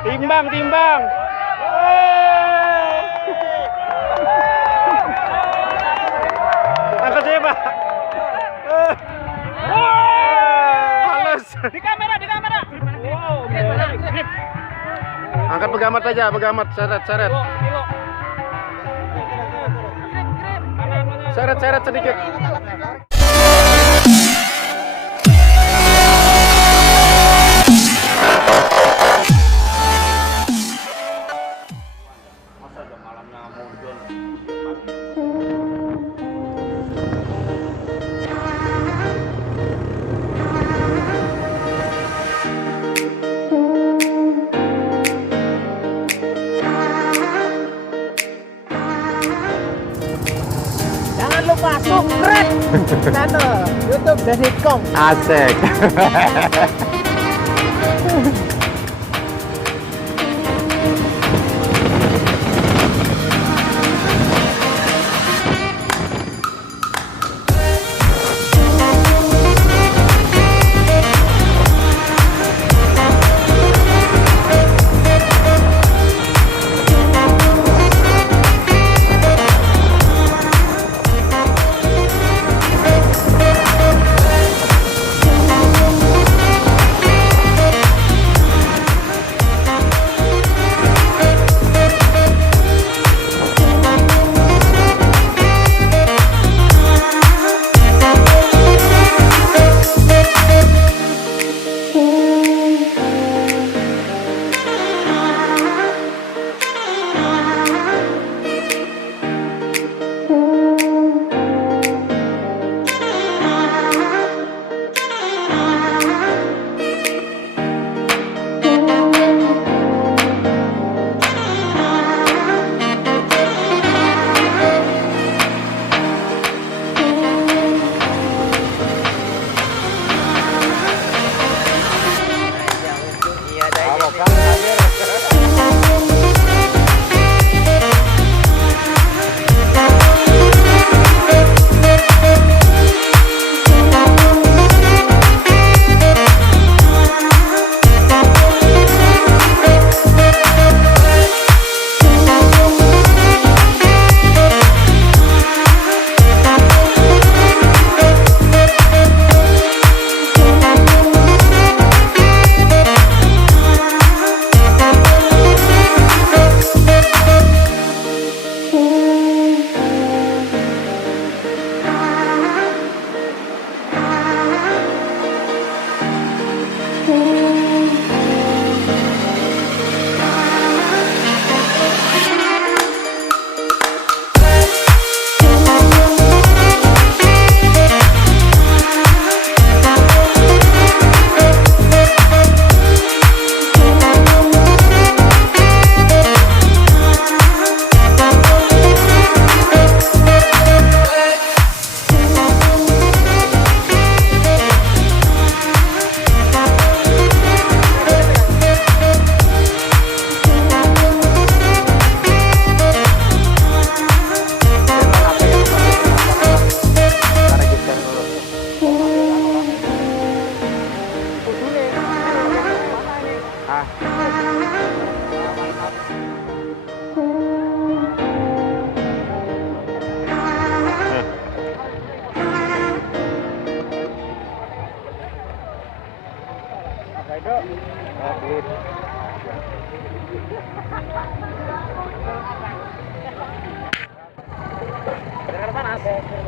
Timbang, timbang. Angkat saya, Pak. Halus. Di kamera, di kamera. Wow, grip. Angkat pegamat aja, pegamat. Seret, seret. Seret, seret sedikit. Jangan lupa subscribe channel YouTube Dedikong. Asik.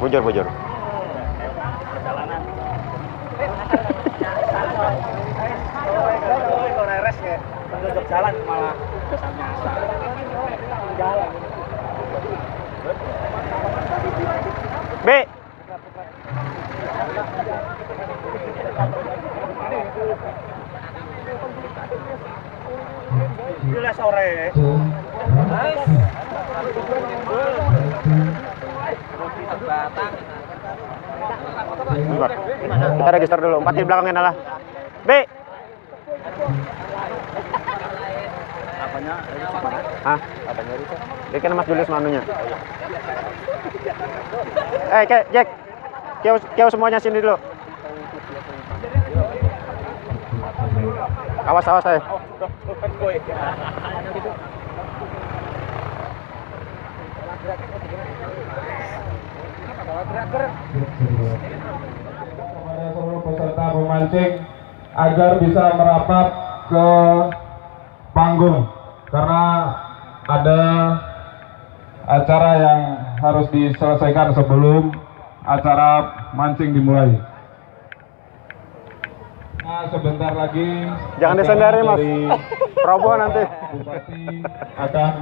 Bujur, bujur. Jalan malah B. Gila sore. Bentar. Kita register dulu. 4 di belakangnya adalah B. Apanya? Hah? Apanya itu? Bikin Mas Julius manunya. Jack. Kau semuanya sini dulu. Awas awas saya. Kepada seluruh peserta memancing agar bisa merapat ke panggung karena ada acara yang harus diselesaikan sebelum acara mancing dimulai. Nah, sebentar lagi Jangan disendari, Mas. dari Roboh nanti. Bupati akan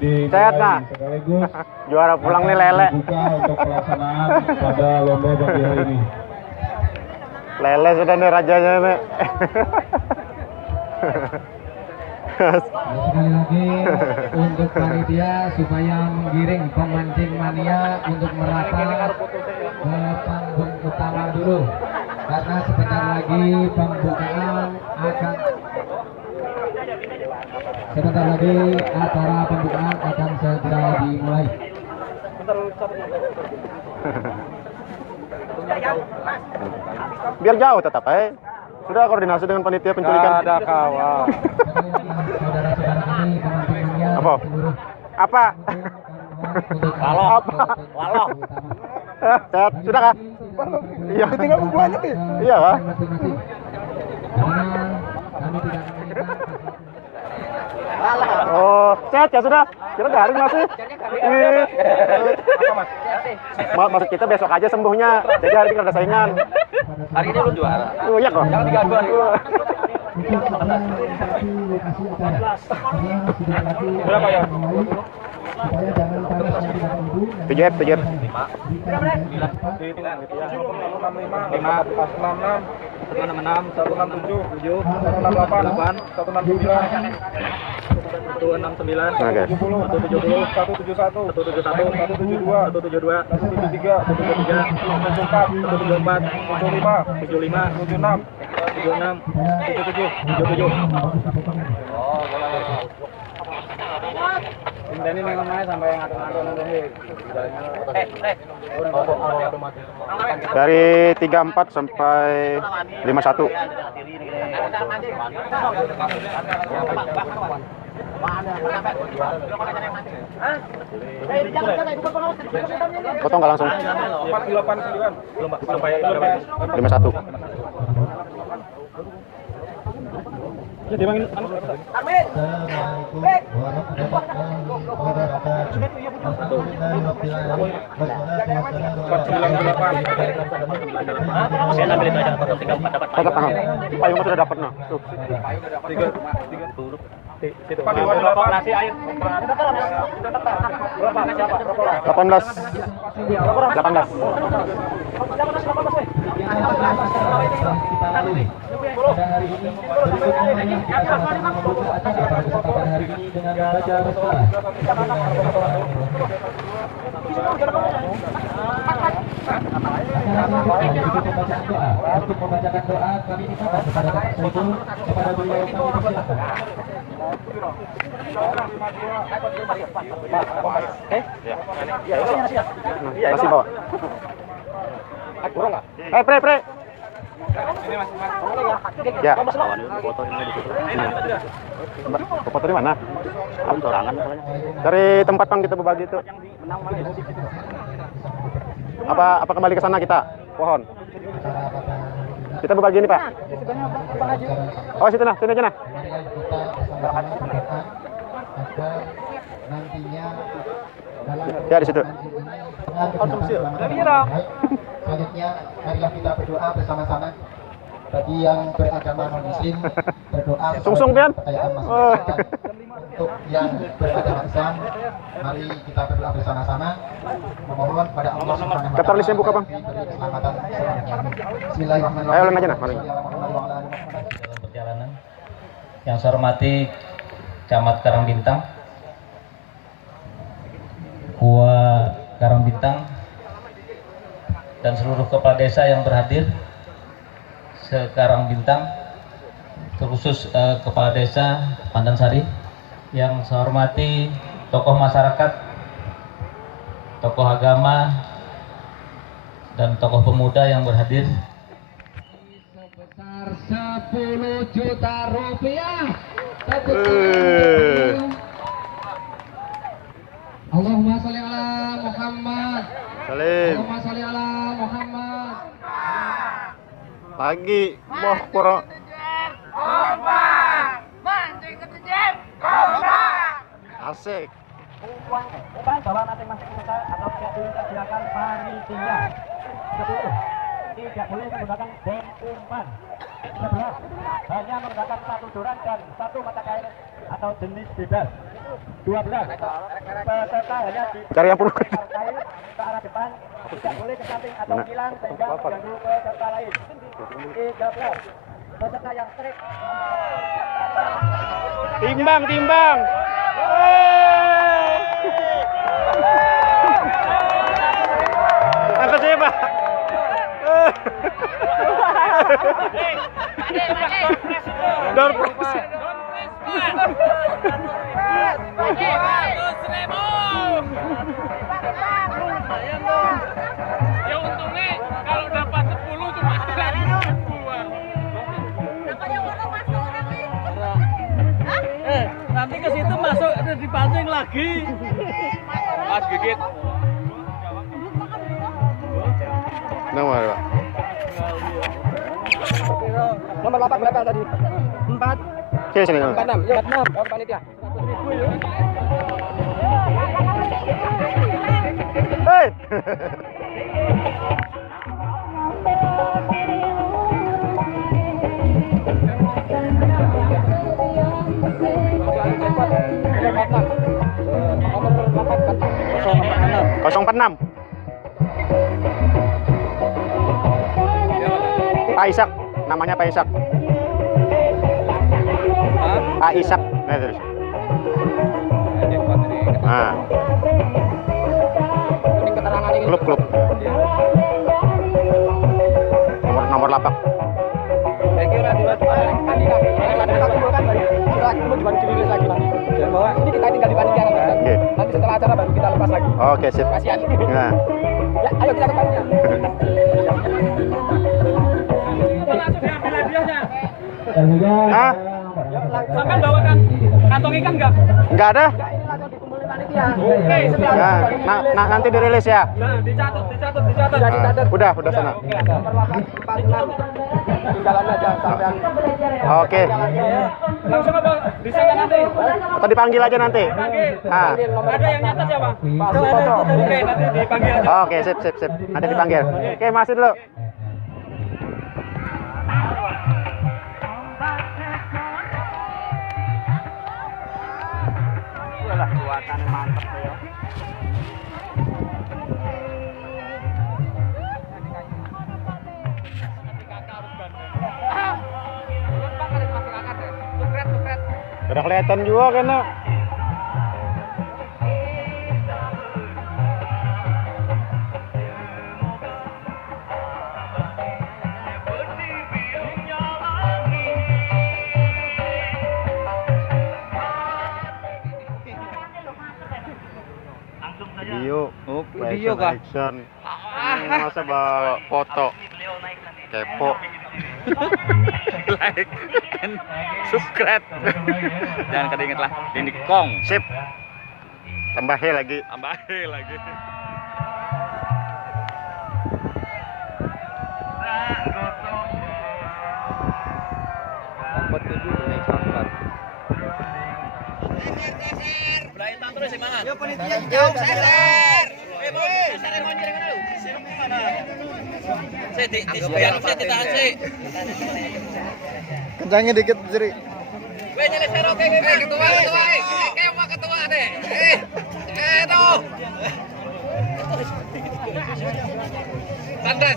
Sehat, nah. dimulai sekaligus Juara pulang nih lele. dibuka untuk pelaksanaan pada lomba pagi hari ini. Lele sudah nih rajanya nih. Sekali lagi untuk panitia supaya menggiring pemancing mania untuk merapat ke panggung utama dulu karena sebentar lagi acara pembukaan akan segera dimulai. Biar jauh tetap Sudah koordinasi dengan panitia penculikan. Ada kawal. Saudara-saudara kami pemancing mania Apa? seluruh Apa? Walau Apa? Sehat. Sudah kah? Iya. tinggal banyak nih. Iya kah? Masing-masing. Karena kami tidak menginginkan Oh, sehat ya sudah. Kita garing masih. Maksud kita besok aja sembuhnya. Jadi hari ini ada saingan. Hari ini lu juara. Oh iya kok. Jangan 32 hari. Berapa ya? supaya jangan panas yang tidak ibu. 7F, 7F. 169, Oke. 170, 171, 171, 172, 172, 173, 173, 174, 175, 75, 76, 76, 77, 77. Ini memang main sampai ngatur-ngatur nanti. Dari 34 sampai 51. Potong nggak langsung? 489. Belum sampai 51. Tetap tangan. Payungnya sudah dapat nah. Tuh. 18. 18. Pada hari ini berikutnya kita akan membuka acara pada kesempatan hari ini dengan membaca basmalah. Untuk pembacaan doa, untuk membacakan doa kami mintakan kepada Bapak Saiful, kepada beliau kami persilakan. Masih bawa. Pre. Ya. Foto di mana? Dari tempat Pang kita berbagi itu. Apa kembali ke sana kita? Pohon. Kita berbagi ini, Pak. Oh, situ nah, sini aja nah. Ya di situ. Selanjutnya, marilah kita berdoa bersama-sama. Bagi yang beragama non-muslim, berdoa Sungsung, Pian. kekayaan masyarakat. Untuk yang beragama Islam, mari kita berdoa bersama-sama. Memohon pada Allah Subhanahu wa Daftar listnya buka, Bang. diberi keselamatan semuanya. Bismillahirrahmanirrahim. Ayo, ulang aja, nah, mari. Dalam perjalanan yang saya hormati Camat Karangbintang, Kua Karangbintang, dan seluruh kepala desa yang berhadir se-Karangbintang, terkhusus kepala desa Pandansari, yang saya hormati tokoh masyarakat, tokoh agama, dan tokoh pemuda yang berhadir. Sebesar 10 juta rupiah. Tepuk tangan Eh. dulu. Allahumma sholli ala Muhammad. Salim. Allahumma sholli ala Muhammad. Lagi. Wah, kurang. Asik. Umpan bawa masing-masing usaha atau tidak dilakukan panitia. 10. Tidak boleh menggunakan bom umpan. 11. Hanya menggunakan satu joran dan satu mata kail atau jenis bebas. 12. Peserta hanya di Cari yang penuh. kail ke arah depan, tidak boleh ke samping atau kilang sehingga mengganggu peserta lain. 13. Peserta yang strik Timbang, timbang. Angkat saya, Pak. Door prize. Ya untungnya kalau dapat 10 cuma 100.000. Nanti ke situ masuk ada dipancing lagi. Mas gigit. Nomor, Pak. nomor 8 berapa tadi? 4. Sini, sini. 46. 46. Oh, panitia. 100.000 ya. Hei. Kosong 46. Pak Isak, namanya Pak Isak. Pak Isak. Nah, terus. Nah, Ini keterangan ini. klub. Nomor lapak. Saya kira dua panitia. Kita kumpulkan lagi. Setelah itu juga dirilis lagi nanti. Dan bahwa ini kita tinggal di panitia nanti. Oke. Nanti setelah acara baru kita lepas lagi. Oke, sip. Kasihan. Nah. Ya, ayo kita ke panitia. Langsung diambil hadiahnya. Hah? Sampai bawakan kantong ikan enggak? Enggak ada? Ini langsung dikumpulin panitia. Oke, setelah Nah, nanti dirilis ya. nah, dicatat. Udah sana. Nomor 846. Tinggalan aja sampean. Oke. Langsung apa? Bisa kan nanti? Atau dipanggil aja nanti. Panggil. Nah. Ada yang nyatet siapa? Pak Sukoto. Oke, nanti dipanggil aja. Oke, sip. Nanti dipanggil. Oke, masih dulu. Iyalah buatan mantep ya. Udah kelihatan juga kan, Nak? Video, video kah? action. Masa bawa foto, kepo. Like and subscribe. Jangan keinget lah, ini kong. Sip. Tambahin lagi. Tambahin lagi. Kencangin dikit, Jeri. Ketua deh. Santai.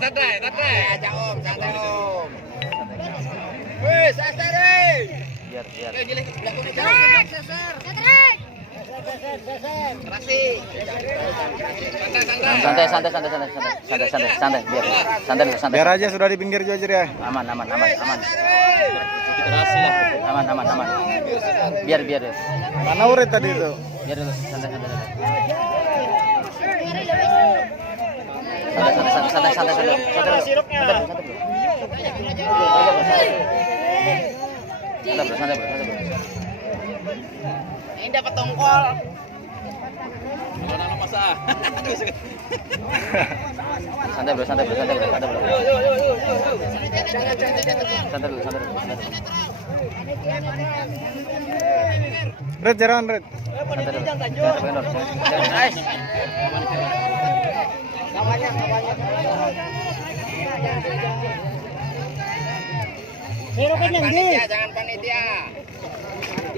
Aja Om, santai Om. Wih, santai. Biar. Biar aja sudah di pinggir juga Jeri ya. Aman. Aman. Biar. Mana urit tadi itu? Biar dulu, santai. santai bro. Ini dapat tongkol. Santai bro. Santai dulu. Red, jangan Red. Santai dulu. Jangan guys. Jangan panitia.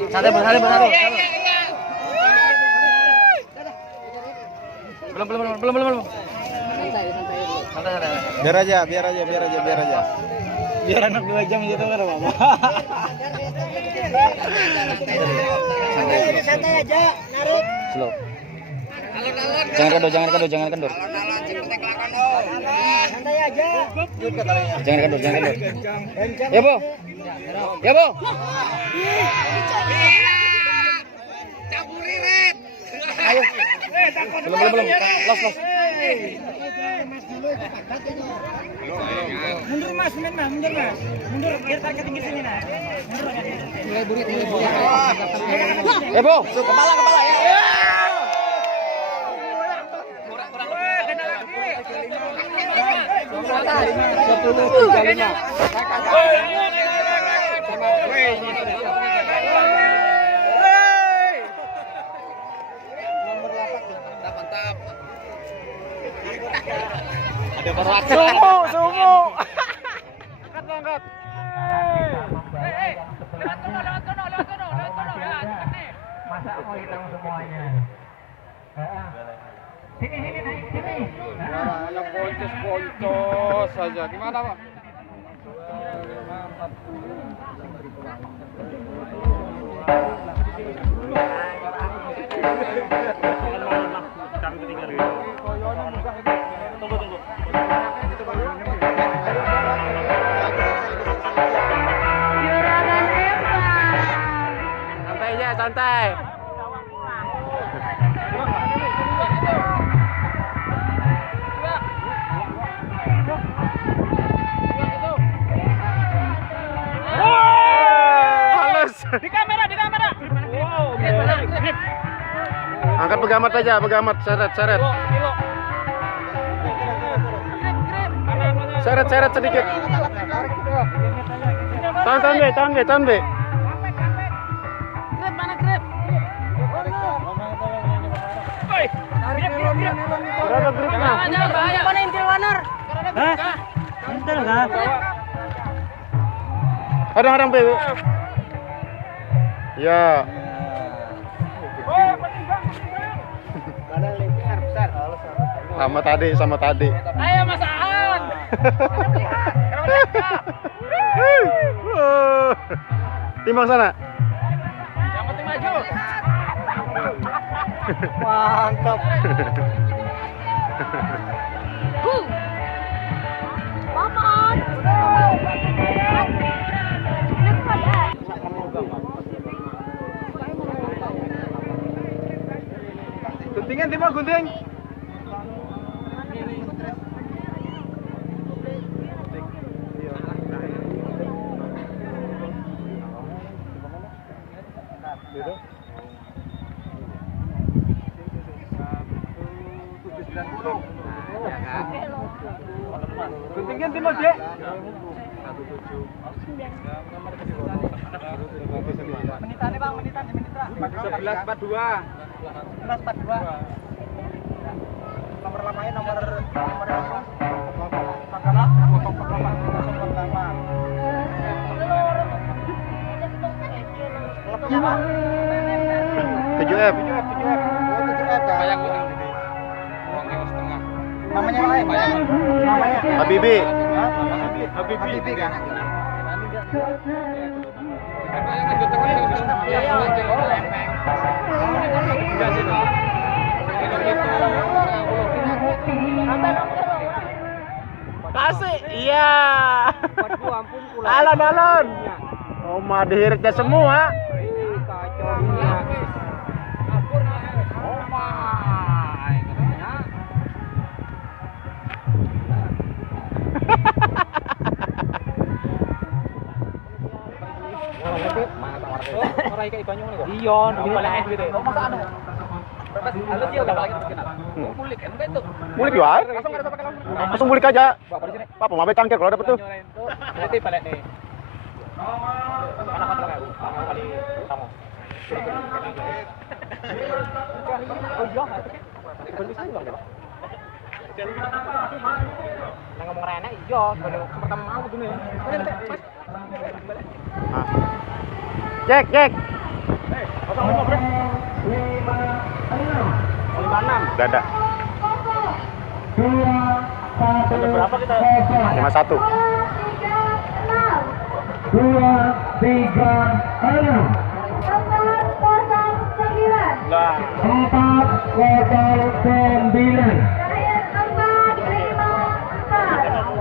Santai bro. Belum. Santai. Biar aja. Biar anak 2 jam gitu kan, Mama. Santai aja, narik. Slow. Jangan kendor. Alon-alon cipetek lakan oh. Santai aja. Jangan kendor. Ya, Bu. Caburi red. Ayo. Belum. Los. Mundur mas. Mundur biar tarik tinggi sini nah. Mulai burit. Ya, Bu. Kepala ya. Ada baru sumu. Angkat. Lewat kono ya, cepet nih. Masa mau hitam semuanya. Sini naik sini. Hanya poncos saja. Gimana, Pak? Santai. Halus. Di kamera. Wow. Angkat pegamat aja, seret. Seret sedikit. Tahan, B. Berapa gripnya? Jangan bahaya. Mana intil warner? Kadang-kadang PW. Ya. Sama tadi. Ayo Mas Aan. Timbang sana. Yang penting maju. Mantap. Guntingan timbang gunting. Guntingkan timbang, Dek. Menitannya Bang, menit. 11.42. Nomor lamanya nomor Tujuh F. Namanya lain. Namanya Habibi. kan? Kasih. Iya. Alon. Oh, madihiritnya semua. Orang kayak banyu nih kok. Iya, di gitu. Masa anu. Halus ya udah lagi terkenal. Mulik kan itu. Mulik ya? Langsung mulik aja. Pak, mau cangkir kalau dapet tuh. Nanti balik nih. Anak kali kamu. Oh iya, bisa juga Pak. Ngomong rene iya, pertama mau gini. Cek. 05 Bre. 56. Dada. Berapa kita? 51. 2, 3, 6. Lah. 409.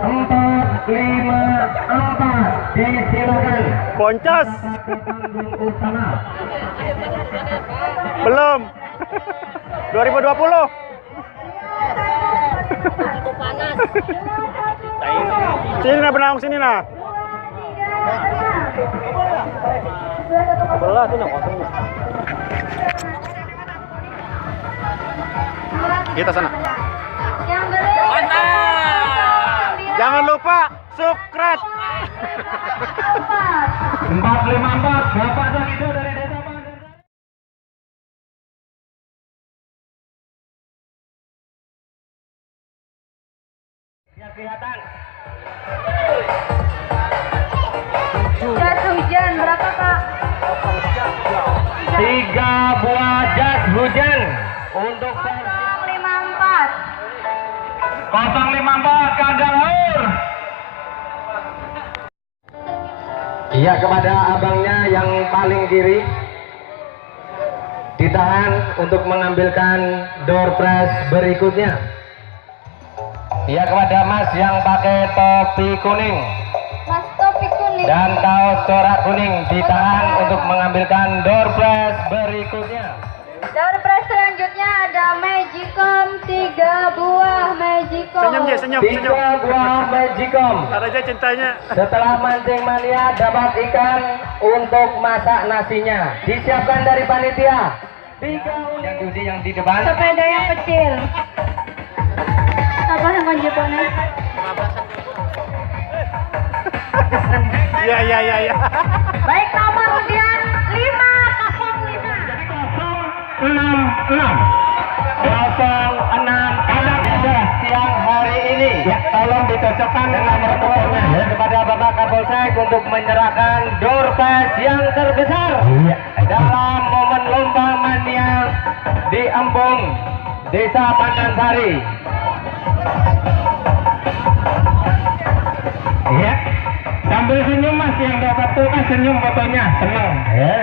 454. Disilakan. Boncos. Panggung utama. Belum. 2020. Sini nah benang sini nah. Belah tuh kosong. Kita sana. Jangan lupa subscribe. 454 Bapak Sakido dari Desa Pandan. Kelihatan. Jas hujan berapa Pak? 3 buah jas hujan untuk 054. 054 kandang haur. Iya, kepada abangnya yang paling kiri ditahan untuk mengambilkan door prize berikutnya. Iya, kepada mas yang pakai topi kuning Mas topi kuning. dan kaos corak kuning ditahan untuk mengambilkan door prize berikutnya. Door prize selanjutnya ada Magicom 3 buah Magicom. Senyum. 3 buah Magicom. Ada aja cintanya. Setelah mancing mania dapat ikan untuk masak nasinya. Disiapkan dari panitia. 3 unit judi yang di depan. Sepeda yang kecil. Apa yang konjeponnya? Iya. Baik, nomor undian 506 anak muda siang hari ini ya, tolong dicocokkan dengan nomor teleponnya ya, kepada Bapak Kapolsek untuk menyerahkan door prize yang terbesar dalam momen lomba mania di Embung, Desa Pandansari. Ya, sambil senyum mas, yang dapat tuh mas senyum fotonya, senang ya.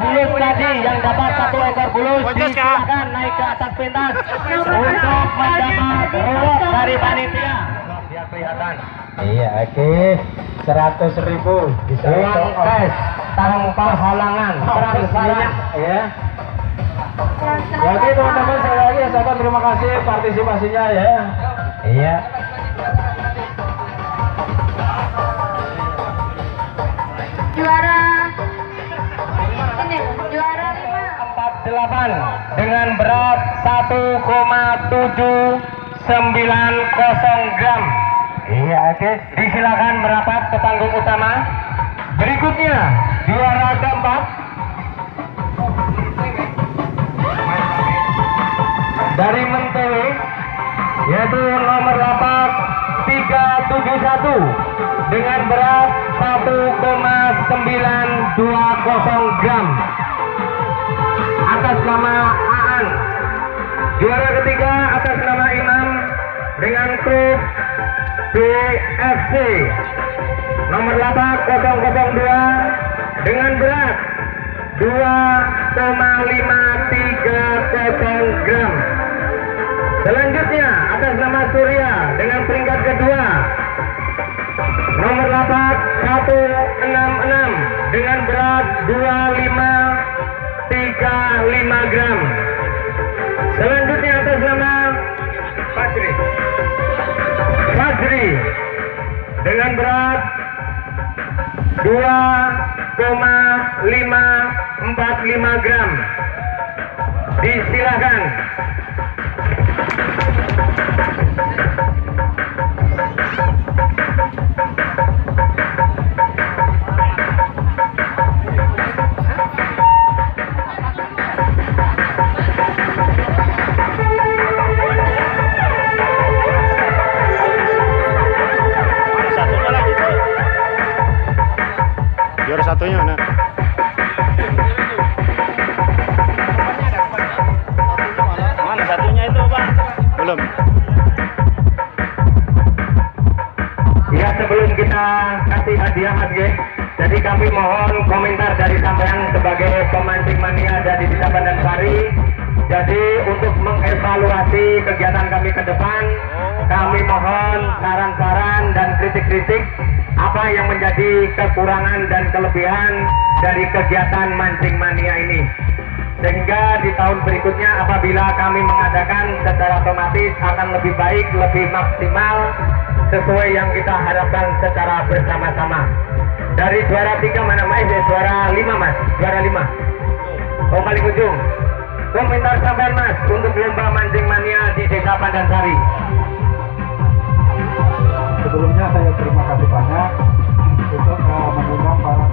Bulus tadi yang dapat 1 ekor bulus disilakan naik ke atas pentas untuk mendapat reward dari panitia. Biar kelihatan. Iya, oke. 100.000 bisa uang cash tanpa halangan, transparan ya. Ya, oke teman-teman, sekali lagi saya ucapkan terima kasih partisipasinya ya. Iya. juara 48 dengan berat 1,790 gram. Iya, oke. Disilakan merapat ke panggung utama. Berikutnya juara keempat dari Mentele, yaitu nomor lapak 371 dengan berat 1,920 gram atas nama Aan. Juara ketiga atas nama Imam dengan klub BFC nomor lapak 002 dengan berat 2,530 gram. Selanjutnya atas nama Surya dengan peringkat kedua nomor lapak 166 dengan berat 2535 gram. Selanjutnya atas nama Fajri dengan berat 2,545 gram. Disilakan. Juara satunya mana? Mana satunya itu, Bang? Belum. Ya, sebelum kita kasih hadiah Mas G, jadi kami mohon komentar dari sampean sebagai pemancing mania dari Desa Pandansari. Jadi untuk mengevaluasi kegiatan kami ke depan, kami mohon saran-saran dan kritik-kritik apa yang menjadi kekurangan dan kelebihan dari kegiatan mancing mania ini. Sehingga di tahun berikutnya apabila kami mengadakan secara otomatis akan lebih baik, lebih maksimal sesuai yang kita harapkan secara bersama-sama. Dari juara 3 mana Mas? Juara 5 Mas, juara 5. Oh, paling ujung. Komentar sampean Mas untuk lomba mancing mania di Desa Pandansari. Sebelumnya saya terima kasih banyak untuk mengundang para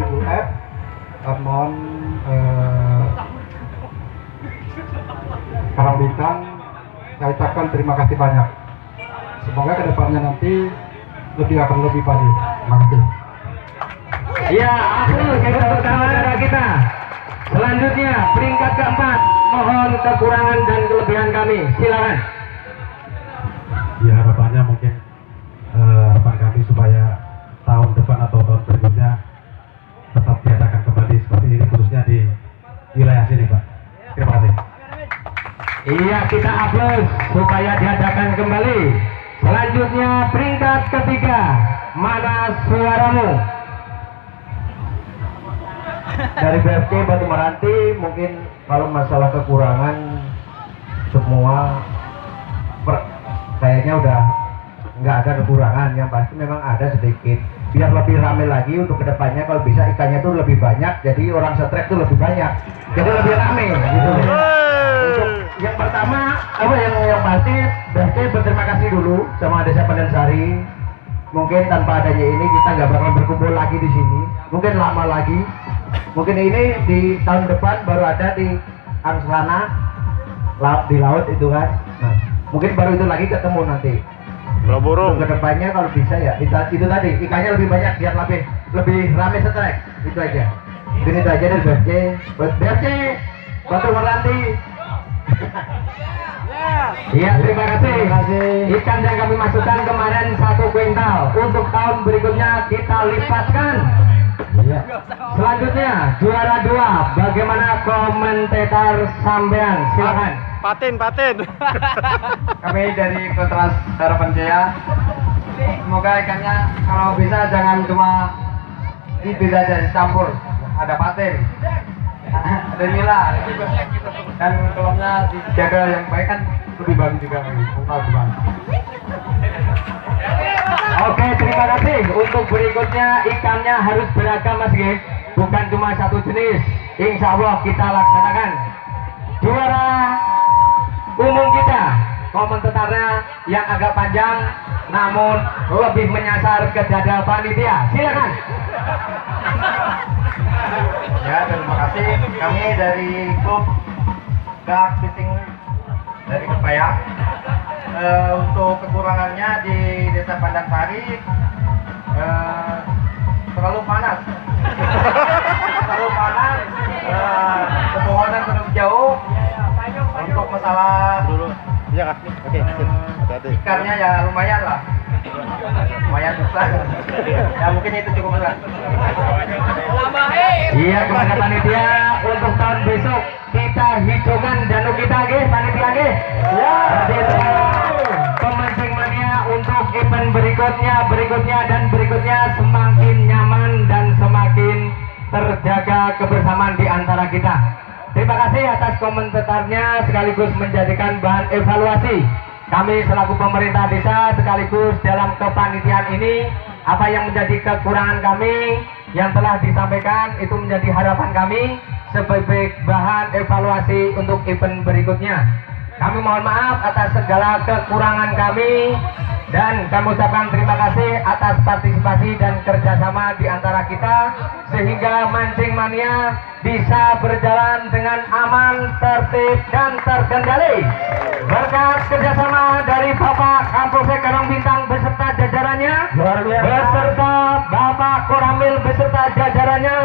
Ibu F. Mohon Karang Bintang, saya ucapkan terima kasih banyak. Semoga kedepannya nanti akan lebih baik. Terima kasih. Ya, aplaus untuk saudara kita. Selanjutnya peringkat keempat, mohon kekurangan dan kelebihan kami. Silakan. Ya, harapannya mungkin harapan kami supaya tahun depan atau tahun berikutnya tetap diadakan kembali seperti ini, khususnya di wilayah sini, Pak. Terima kasih. Iya, kita aplaus supaya diadakan kembali. Selanjutnya peringkat ketiga, mana suaramu? Dari BFC Batu Meranti, mungkin kalau masalah kekurangan semua kayaknya udah nggak ada kekurangan, yang pasti memang ada sedikit. Biar lebih ramai lagi untuk kedepannya, kalau bisa ikannya tuh lebih banyak, jadi orang setrek tuh lebih banyak, jadi lebih ramai gitu. Untuk yang pertama, yang pasti BFC berterima kasih dulu sama Desa Pandansari. Mungkin tanpa adanya ini kita nggak bakal berkumpul lagi di sini. Mungkin lama lagi. Mungkin ini di tahun depan baru ada di Angsana, di laut itu kan. Nah, mungkin baru itu lagi ketemu nanti. Kalau burung. Kedepannya kalau bisa ya itu tadi ikannya lebih banyak biar lebih ramai setrek. Itu aja. Ini itu aja dari BFC Batu Meranti. Iya, terima kasih. Ikan yang kami masukkan kemarin 1 kuintal. Untuk tahun berikutnya kita lipatkan. Selanjutnya juara 2. Bagaimana komentar sampean? Silakan. Paten. Kami dari Kontras Harapan Jaya. Semoga ikannya kalau bisa jangan cuma bisa jadi campur. Ada paten, ada nila, dan kolomnya dijaga yang baik kan lebih bagus juga lagi. Oke, terima kasih. Untuk berikutnya ikannya harus beragam Mas G. Bukan cuma satu jenis. Insya Allah kita laksanakan. Juara umum kita, komentarnya yang agak panjang namun lebih menyasar ke dada panitia. Silakan. Ya, terima kasih. Kami dari klub Gak Fishing dari Kepaya. Untuk kekurangannya di Desa Pandansari terlalu panas. Pepohonan terlalu jauh. Untuk masalah Iya kah? Oke, hati-hati. ikannya ya lumayan lah. Lumayan susah. Ya mungkin itu cukup lah. Iya, kepada panitia untuk tahun besok kita hijaukan danau kita panitia ya. Pemancing mania untuk event berikutnya dan berikutnya semakin nyaman dan semakin terjaga kebersamaan di antara kita. Terima kasih atas komentarnya sekaligus menjadikan bahan evaluasi. Kami selaku pemerintah desa sekaligus dalam kepanitiaan ini apa yang menjadi kekurangan kami yang telah disampaikan itu menjadi harapan kami sebagai bahan evaluasi untuk event berikutnya. Kami mohon maaf atas segala kekurangan kami dan kami ucapkan terima kasih atas partisipasi dan kerjasama di antara kita sehingga Mancing Mania bisa berjalan dengan aman, tertib, dan terkendali. Berkat kerjasama dari Bapak Kapolsek Karang Bintang beserta jajarannya, beserta Bapak Koramil beserta jajarannya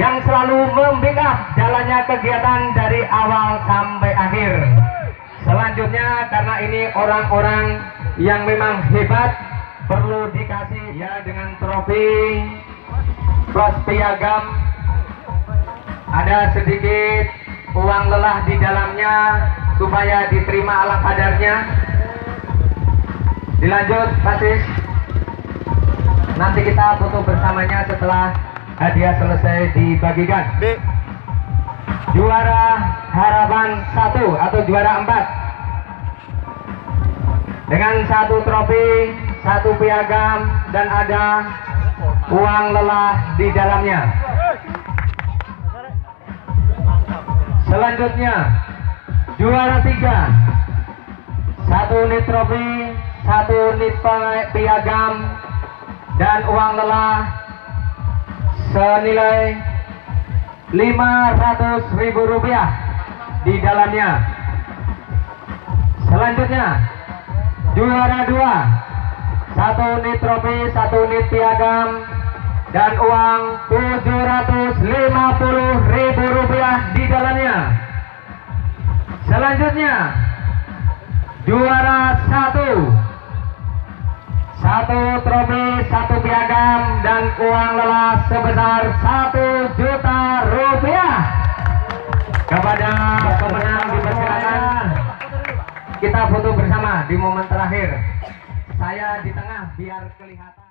yang selalu membackup jalannya kegiatan dari awal sampai akhir. Selanjutnya karena ini orang-orang yang memang hebat perlu dikasih ya dengan trofi plus piagam, ada sedikit uang lelah di dalamnya supaya diterima ala kadarnya. Dilanjut Pak Sis, nanti kita foto bersamanya setelah hadiah selesai dibagikan. Juara harapan 1 atau juara 4 dengan 1 trofi, 1 piagam, dan ada uang lelah di dalamnya. Selanjutnya juara 3, 1 unit trofi, 1 unit piagam, dan uang lelah senilai Rp500.000 di dalamnya. Selanjutnya juara 2, 1 unit trofi, 1 unit piagam, dan uang Rp750.000 di dalamnya. Selanjutnya juara 1, 1 trofi, 1 piagam, dan uang lelah sebesar Rp1 juta. Kepada pemenang dipersilakan kita foto bersama di momen terakhir. Saya di tengah biar kelihatan.